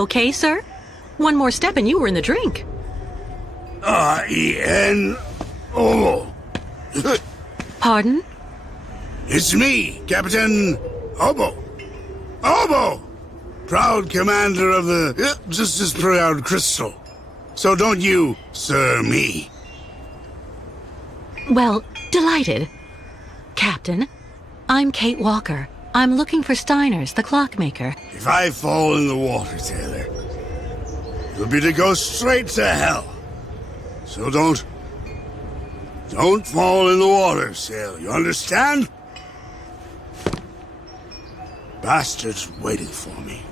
you okay, sir? One more step and you were in the drink. R-E-N-O. Pardon? It's me, Captain Obo. Obo! Proud commander of the just as proud crystal. So don't you, sir, me. Well, delighted. Captain, I'm Kate Walker. I'm looking for Steiner's, the clockmaker. If I fall in the water, Taylor, it'll be to go straight to hell. So don't fall in the water, Sailor. You understand? Bastard's waiting for me.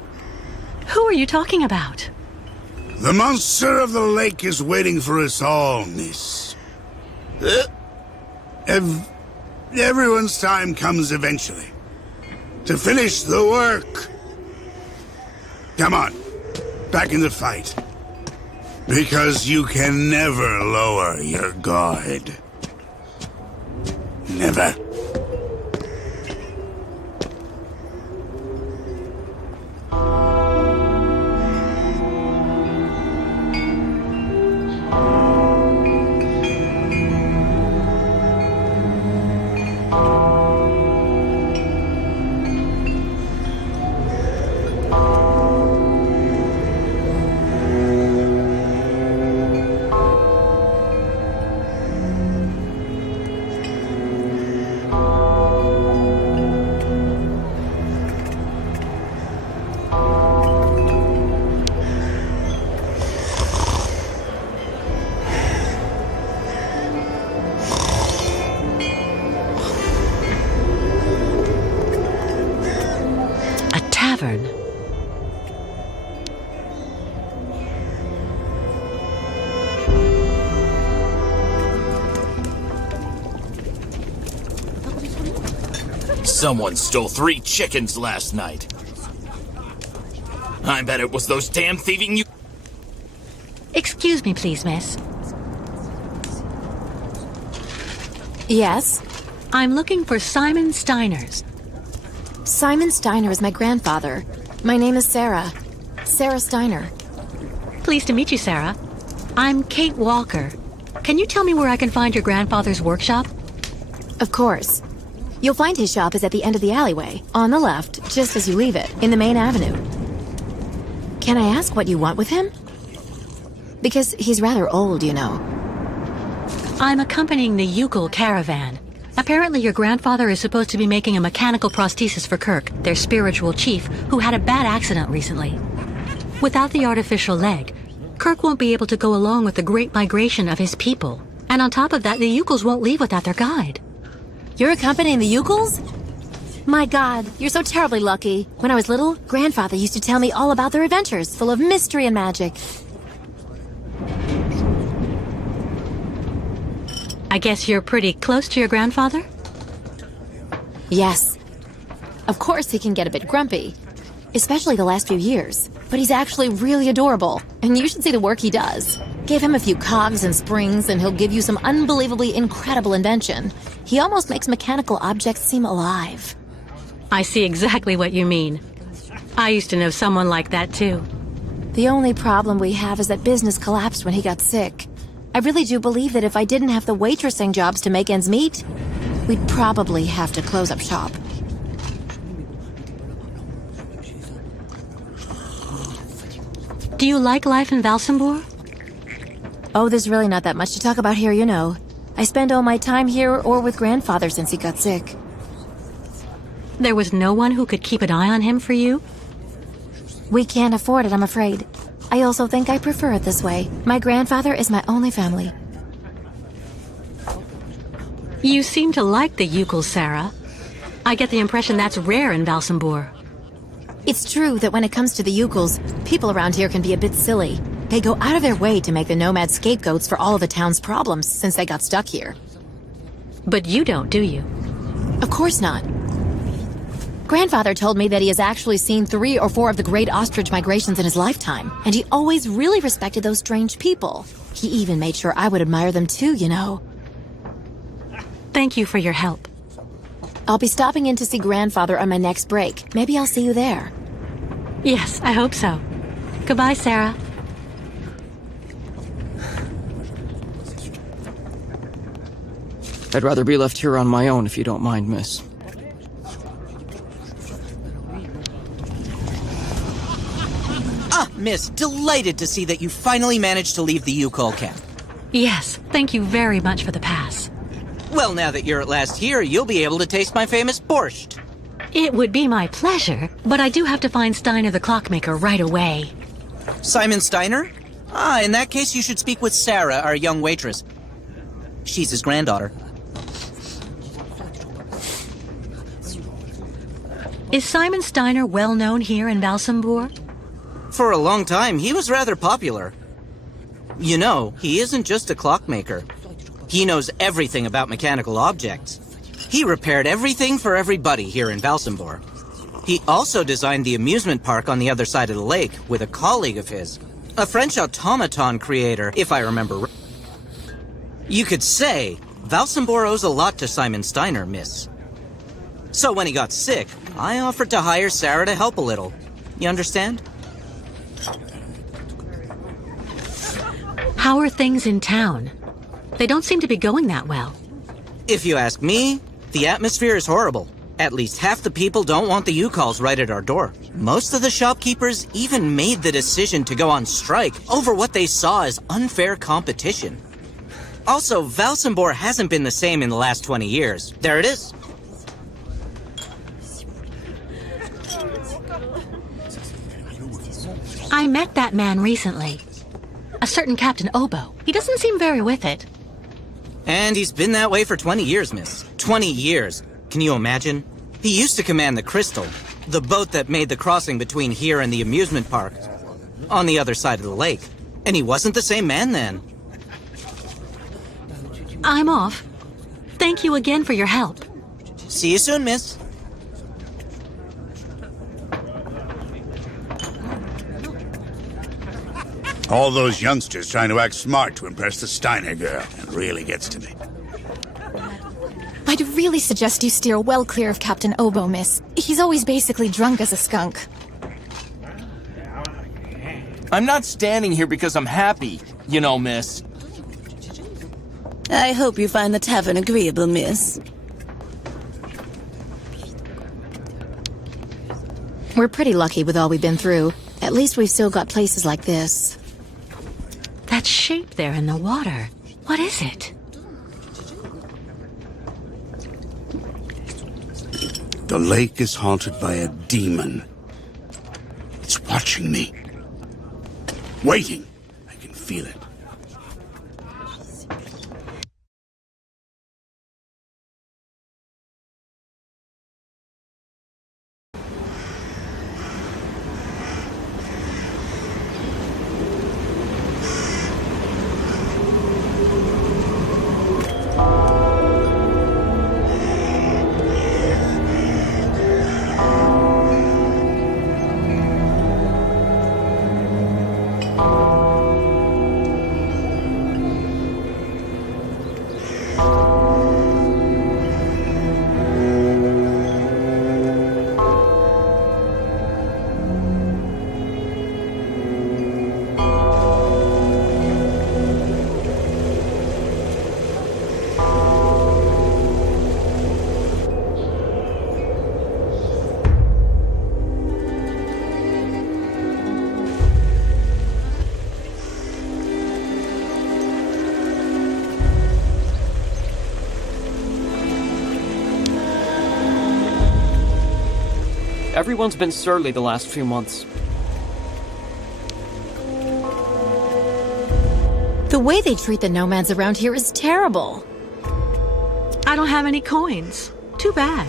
Who are you talking about? The monster of the lake is waiting for us all, miss. Everyone's time comes eventually. To finish the work. Come on, back in the fight. Because you can never lower your guard. Never. Tavern. Someone stole 3 chickens last night. I bet it was those damn thieving you... Excuse me, please, miss. Yes? I'm looking for Simon Steiner's. Simon Steiner is my grandfather. My name is Sarah. Sarah Steiner. Pleased to meet you, Sarah. I'm Kate Walker. Can you tell me where I can find your grandfather's workshop? Of course. You'll find his shop is at the end of the alleyway, on the left, just as you leave it, in the main avenue. Can I ask what you want with him? Because he's rather old, you know. I'm accompanying the Youkol caravan. Apparently your grandfather is supposed to be making a mechanical prosthesis for Kurk, their spiritual chief, who had a bad accident recently. Without the artificial leg, Kurk won't be able to go along with the great migration of his people. And on top of that, the Youkols won't leave without their guide. You're accompanying the Youkols? My God, you're so terribly lucky. When I was little, Grandfather used to tell me all about their adventures, full of mystery and magic. I guess you're pretty close to your grandfather? Yes. Of course he can get a bit grumpy, especially the last few years. But he's actually really adorable, and you should see the work he does. Give him a few cogs and springs, and he'll give you some unbelievably incredible invention. He almost makes mechanical objects seem alive. I see exactly what you mean. I used to know someone like that, too. The only problem we have is that business collapsed when he got sick. I really do believe that if I didn't have the waitressing jobs to make ends meet, we'd probably have to close up shop. Do you like life in Valsembor? Oh, there's really not that much to talk about here, you know. I spend all my time here or with Grandfather since he got sick. There was no one who could keep an eye on him for you? We can't afford it, I'm afraid. I also think I prefer it this way. My grandfather is my only family. You seem to like the Youkol, Sarah. I get the impression that's rare in Valsembor. It's true that when it comes to the Youkols, people around here can be a bit silly. They go out of their way to make the nomad scapegoats for all of the town's problems since they got stuck here. But you don't, do you? Of course not. Grandfather told me that he has actually seen 3 or 4 of the great ostrich migrations in his lifetime, and he always really respected those strange people. He even made sure I would admire them too, you know. Thank you for your help. I'll be stopping in to see Grandfather on my next break. Maybe I'll see you there. Yes, I hope so. Goodbye, Sarah. I'd rather be left here on my own if you don't mind, miss. Miss, delighted to see that you finally managed to leave the Youkol camp. Yes, thank you very much for the pass. Well, now that you're at last here, you'll be able to taste my famous borscht. It would be my pleasure, but I do have to find Steiner the clockmaker right away. Simon Steiner? In that case, you should speak with Sarah, our young waitress. She's his granddaughter. Is Simon Steiner well known here in Valsembor? For a long time, he was rather popular. You know, he isn't just a clockmaker. He knows everything about mechanical objects. He repaired everything for everybody here in Valsembor. He also designed the amusement park on the other side of the lake with a colleague of his, a French automaton creator, if I remember. You could say Valsembor owes a lot to Simon Steiner, miss. So when he got sick, I offered to hire Sarah to help a little. You understand? How are things in town? They don't seem to be going that well. If you ask me, the atmosphere is horrible. At least half the people don't want the Youkols right at our door. Most of the shopkeepers even made the decision to go on strike over what they saw as unfair competition. Also, Valsembor hasn't been the same in the last 20 years. There it is. I met that man recently. A certain Captain Obo. He doesn't seem very with it. And he's been that way for 20 years, miss. 20 years. Can you imagine? He used to command the Crystal, the boat that made the crossing between here and the amusement park, on the other side of the lake. And he wasn't the same man then. I'm off. Thank you again for your help. See you soon, miss. All those youngsters trying to act smart to impress the Steiner girl. It really gets to me. I'd really suggest you steer well clear of Captain Obo, miss. He's always basically drunk as a skunk. I'm not standing here because I'm happy, you know, miss. I hope you find the tavern agreeable, miss. We're pretty lucky with all we've been through. At least we've still got places like this. That shape there in the water. What is it? The lake is haunted by a demon. It's watching me. Waiting. I can feel it. Everyone's been surly the last few months. The way they treat the nomads around here is terrible. I don't have any coins. Too bad.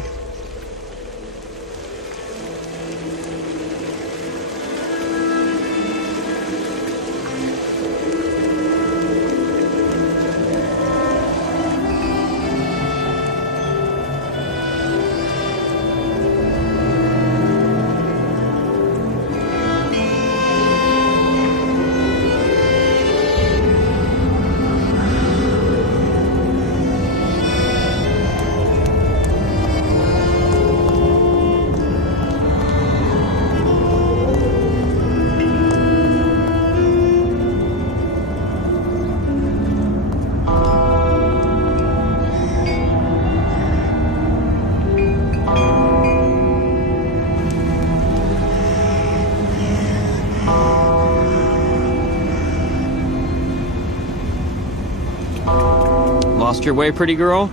Lost your way, pretty girl?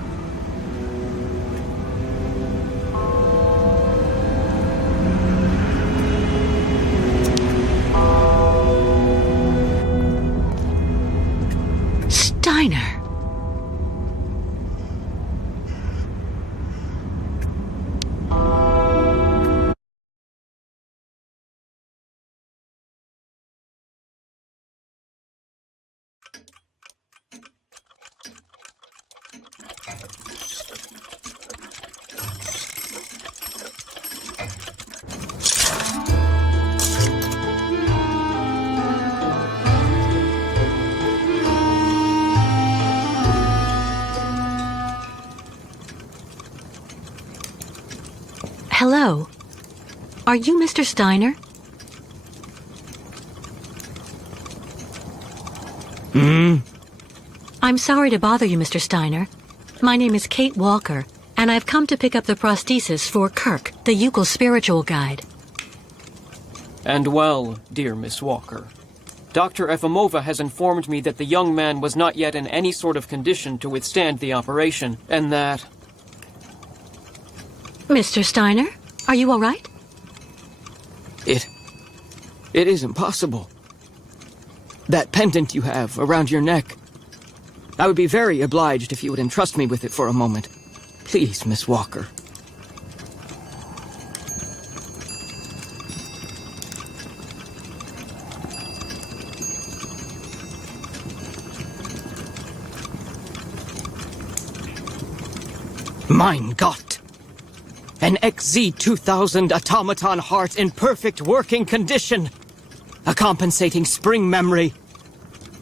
Steiner. Hello. Are you Mr. Steiner? I'm sorry to bother you, Mr. Steiner. My name is Kate Walker, and I've come to pick up the prosthesis for Kurk, the Youkol spiritual guide. And well, dear Miss Walker, Dr. Efimova has informed me that the young man was not yet in any sort of condition to withstand the operation, and that... Mr. Steiner, are you all right? It is impossible. That pendant you have around your neck. I would be very obliged if you would entrust me with it for a moment. Please, Miss Walker. Mein Gott! An XZ-2000 automaton heart in perfect working condition. A compensating spring memory.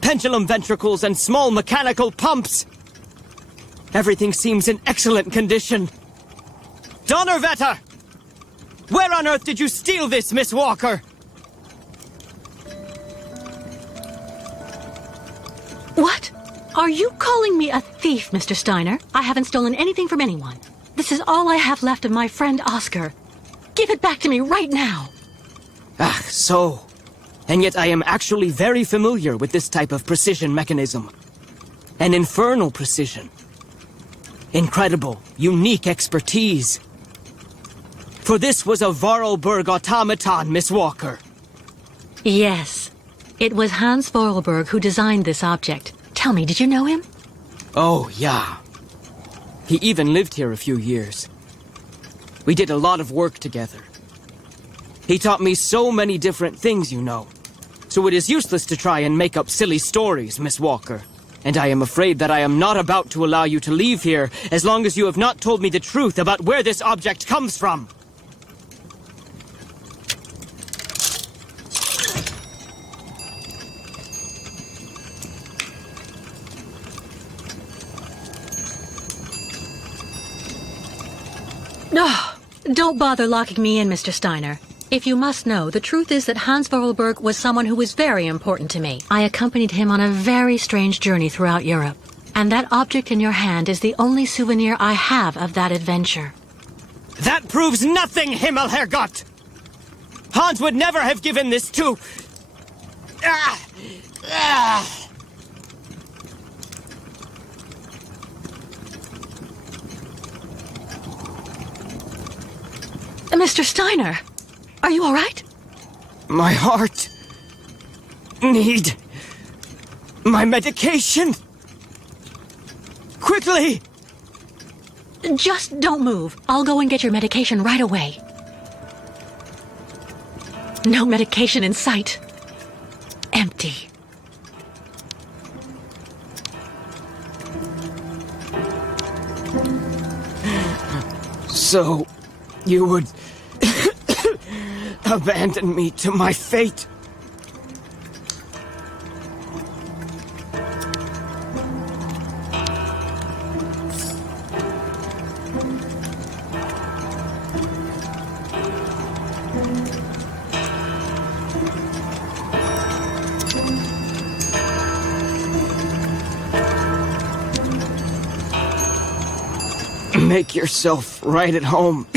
Pendulum ventricles and small mechanical pumps. Everything seems in excellent condition. Donnerwetter! Where on earth did you steal this, Miss Walker? What? Are you calling me a thief, Mr. Steiner? I haven't stolen anything from anyone. This is all I have left of my friend Oscar. Give it back to me right now. Ah, so. And yet I am actually very familiar with this type of precision mechanism. An infernal precision. Incredible, unique expertise. For this was a Vorarlberg automaton, Miss Walker. Yes. It was Hans Vorarlberg who designed this object. Tell me, did you know him? Oh, yeah. He even lived here a few years. We did a lot of work together. He taught me so many different things, you know. So it is useless to try and make up silly stories, Miss Walker. And I am afraid that I am not about to allow you to leave here as long as you have not told me the truth about where this object comes from. Oh, don't bother locking me in, Mr. Steiner. If you must know, the truth is that Hans Vorarlberg was someone who was very important to me. I accompanied him on a very strange journey throughout Europe. And that object in your hand is the only souvenir I have of that adventure. That proves nothing, Himmelherrgott! Hans would never have given this to... Mr. Steiner, are you all right? My heart... need... my medication! Quickly! Just don't move. I'll go and get your medication right away. No medication in sight. Empty. So, you would... abandon me to my fate? Make yourself right at home.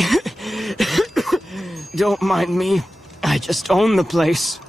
Don't mind me. I just own the place.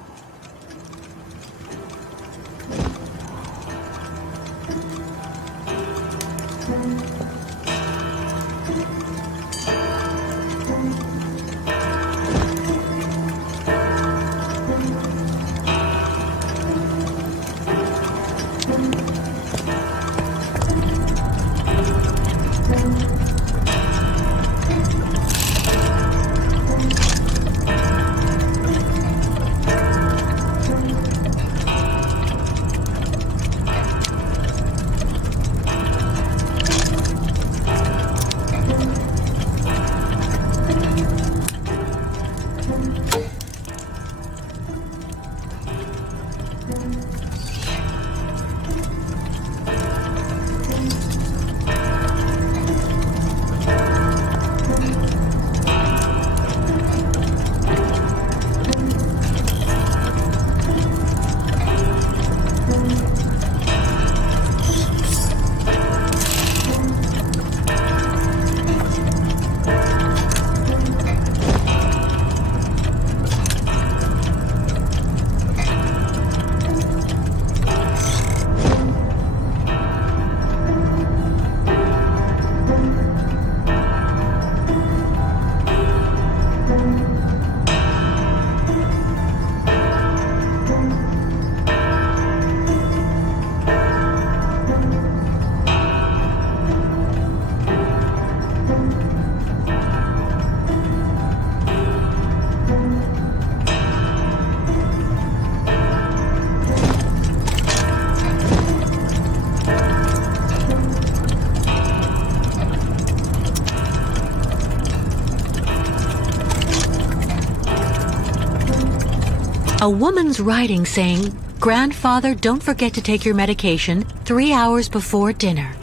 A woman's writing saying, "Grandfather, don't forget to take your medication 3 hours before dinner."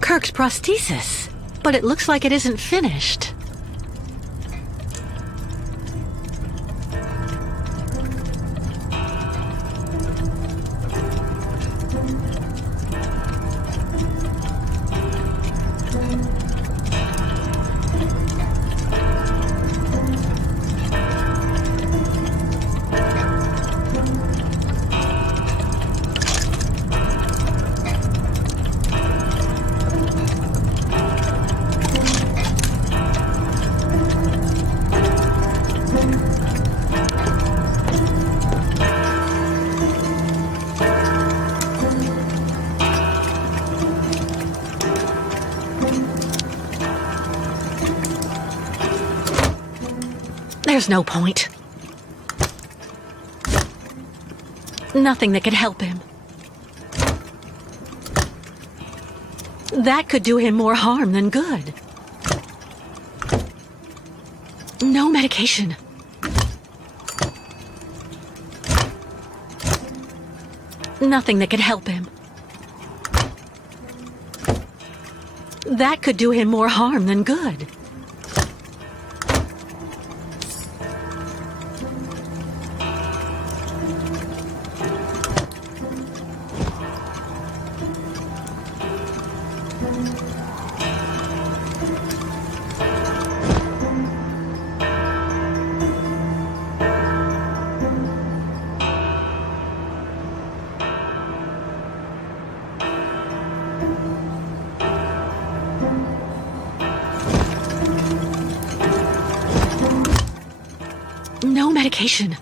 Kurk's prosthesis. But it looks like it isn't finished. There's no point. Nothing that could help him. That could do him more harm than good. No medication. Nothing that could help him. That could do him more harm than good. No medication.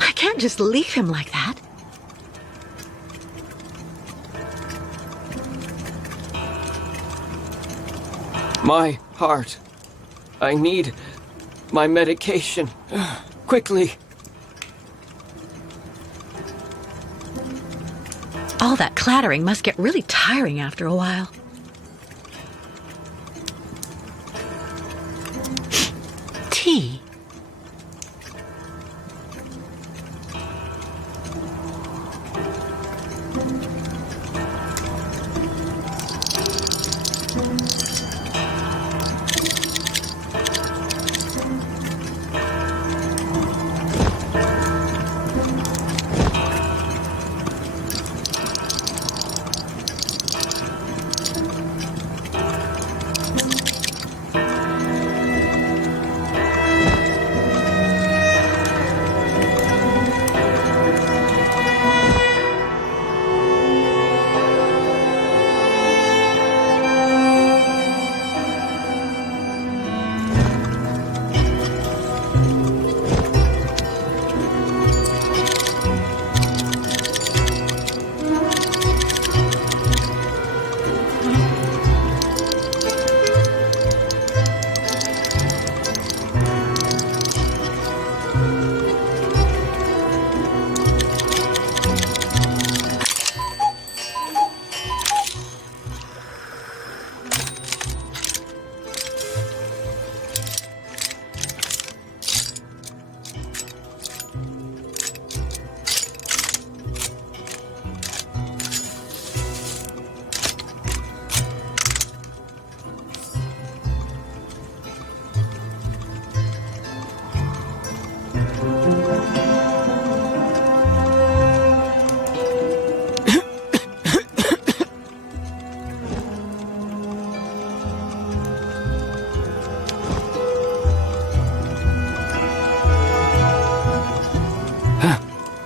I can't just leave him like that. My heart. I need my medication. Quickly. All that clattering must get really tiring after a while. Tea.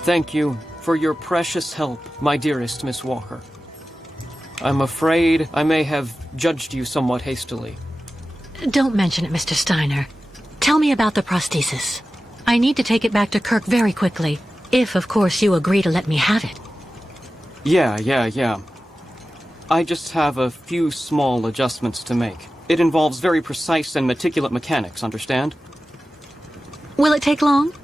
Thank you for your precious help, my dearest Miss Walker. I'm afraid I may have judged you somewhat hastily. Don't mention it, Mr. Steiner. Tell me about the prosthesis. I need to take it back to Kurk very quickly, if, of course, you agree to let me have it. Yeah. I just have a few small adjustments to make. It involves very precise and meticulous mechanics, understand? Will it take long?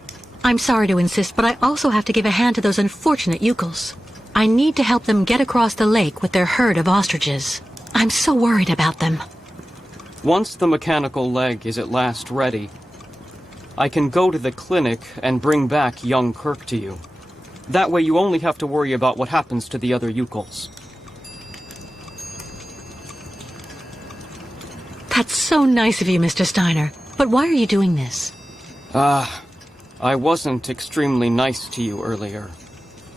I'm sorry to insist, but I also have to give a hand to those unfortunate Youkols. I need to help them get across the lake with their herd of ostriches. I'm so worried about them. Once the mechanical leg is at last ready, I can go to the clinic and bring back young Kurk to you. That way you only have to worry about what happens to the other Youkols. That's so nice of you, Mr. Steiner. But why are you doing this? I wasn't extremely nice to you earlier.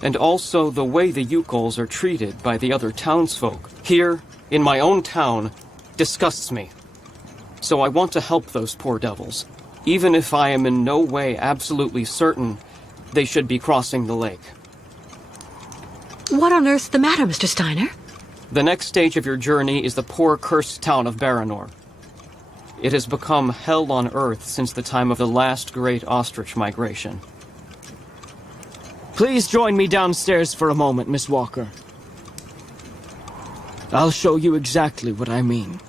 And also the way the Youkols are treated by the other townsfolk here, in my own town, disgusts me. So I want to help those poor devils, even if I am in no way absolutely certain they should be crossing the lake. What on earth's the matter, Mr. Steiner? The next stage of your journey is the poor cursed town of Baranor. It has become hell on earth since the time of the last great ostrich migration. Please join me downstairs for a moment, Miss Walker. I'll show you exactly what I mean.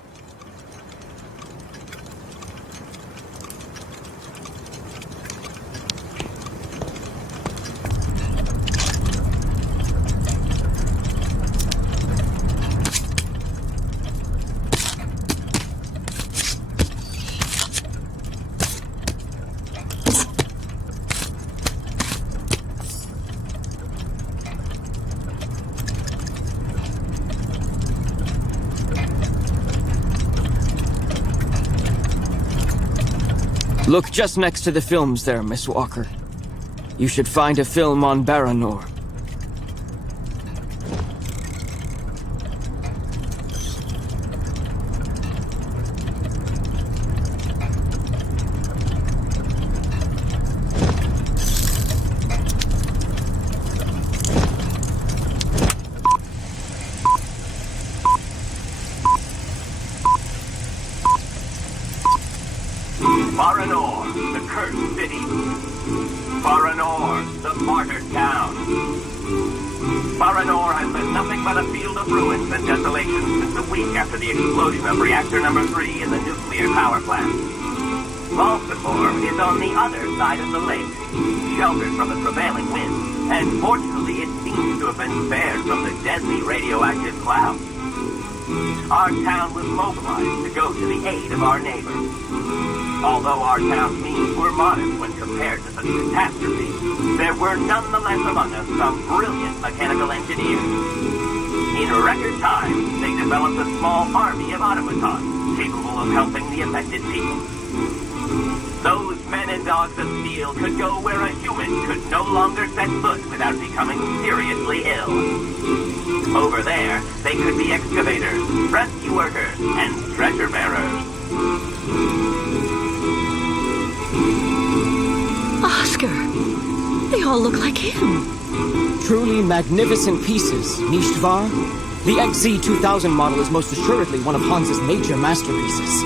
Look just next to the films there, Miss Walker. You should find a film on Baranor. Baranor, the cursed city. Baranor, the martyred town. Baranor has been nothing but a field of ruins and desolation since a week after the explosion of reactor number 3 in the nuclear power plant. Valsembor is on the other side of the lake, sheltered from the prevailing winds, and fortunately it seems to have been spared from the deadly radioactive clouds. Our town was mobilized to go to the aid of our neighbors. Although our town's means were modest when compared to such catastrophes, there were nonetheless among us some brilliant mechanical engineers. In record time, they developed a small army of automatons capable of helping the affected people. Those men and dogs of steel could go where a human could no longer set foot without becoming seriously ill. Over there, they could be excavators, rescue workers, and treasure bearers. Oscar! They all look like him. Truly magnificent pieces, Nishtvar. The XZ-2000 model is most assuredly one of Hans's major masterpieces.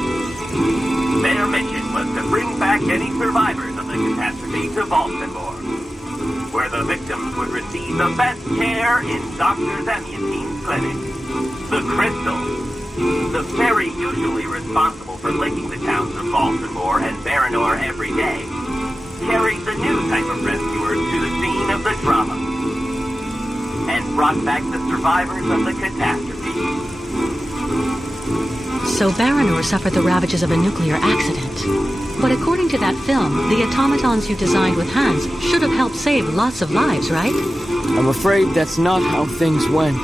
Their mission was to bring back any survivors of the catastrophe to Valsembor, where the victims would receive the best care in Dr. Zemiatine's clinic. The Crystal, the fairy usually responsible for linking the towns of Valsembor and Baranor every day, carried the new type of rescuers to the scene of the trauma, and brought back the survivors of the catastrophe. So Baranor suffered the ravages of a nuclear accident. But according to that film, the automatons you designed with Hans should have helped save lots of lives, right? I'm afraid that's not how things went.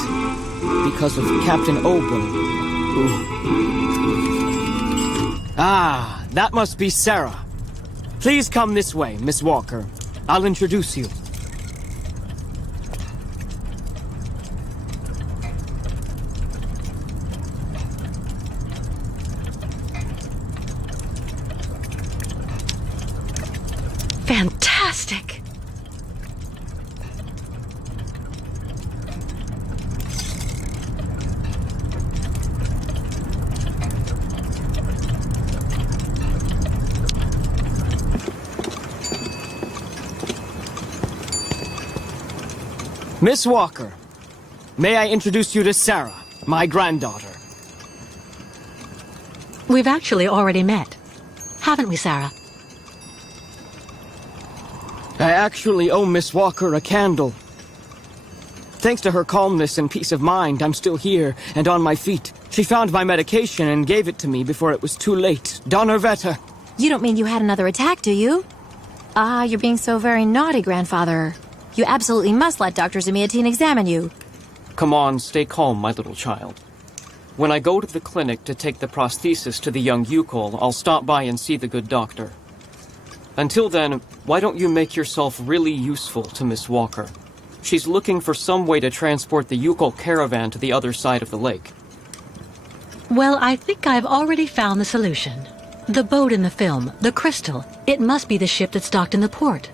Because of Captain Obo, who... Ah, that must be Sarah. Please come this way, Miss Walker. I'll introduce you. Fantastic! Miss Walker, may I introduce you to Sarah, my granddaughter? We've actually already met. Haven't we, Sarah? I actually owe Miss Walker a candle. Thanks to her calmness and peace of mind, I'm still here and on my feet. She found my medication and gave it to me before it was too late. Donnerwetter. You don't mean you had another attack, do you? Ah, you're being so very naughty, Grandfather. You absolutely must let Dr. Zamiatine examine you. Come on, stay calm, my little child. When I go to the clinic to take the prosthesis to the young Youkol, I'll stop by and see the good doctor. Until then, why don't you make yourself really useful to Miss Walker? She's looking for some way to transport the Youkol caravan to the other side of the lake. Well, I think I've already found the solution. The boat in the film, the Crystal, it must be the ship that's docked in the port.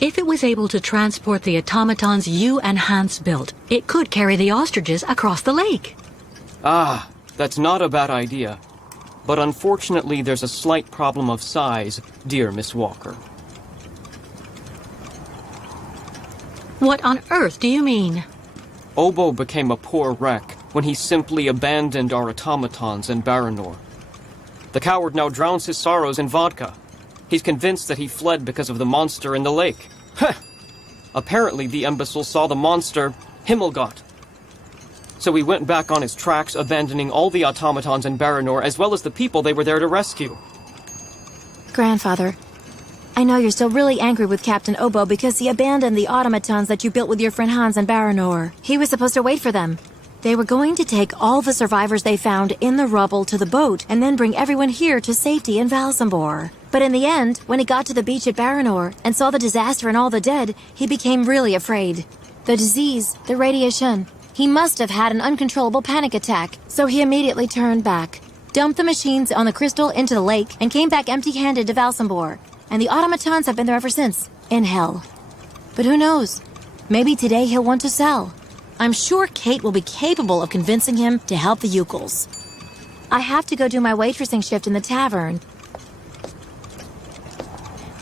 If it was able to transport the automatons you and Hans built, it could carry the ostriches across the lake. Ah, that's not a bad idea. But unfortunately, there's a slight problem of size, dear Miss Walker. What on earth do you mean? Obo became a poor wreck when he simply abandoned our automatons in Baranor. The coward now drowns his sorrows in vodka. He's convinced that he fled because of the monster in the lake. Heh! Apparently the imbecile saw the monster, Himmelgott. So he went back on his tracks, abandoning all the automatons in Baranor as well as the people they were there to rescue. Grandfather, I know you're still really angry with Captain Obo because he abandoned the automatons that you built with your friend Hans in Baranor. He was supposed to wait for them. They were going to take all the survivors they found in the rubble to the boat and then bring everyone here to safety in Valsembor. But in the end, when he got to the beach at Baranor and saw the disaster and all the dead, he became really afraid. The disease, the radiation, he must have had an uncontrollable panic attack, so he immediately turned back, dumped the machines on the Crystal into the lake, and came back empty-handed to Valsembor. And the automatons have been there ever since, in hell. But who knows? Maybe today he'll want to sell. I'm sure Kate will be capable of convincing him to help the Youkols. I have to go do my waitressing shift in the tavern.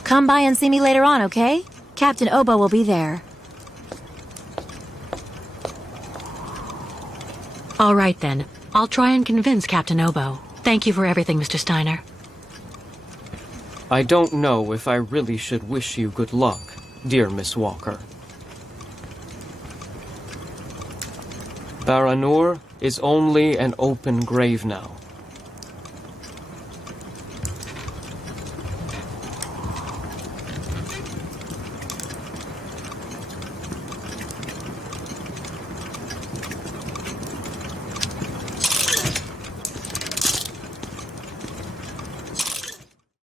Come by and see me later on, okay? Captain Obo will be there. All right, then. I'll try and convince Captain Obo. Thank you for everything, Mr. Steiner. I don't know if I really should wish you good luck, dear Miss Walker. Baranor is only an open grave now.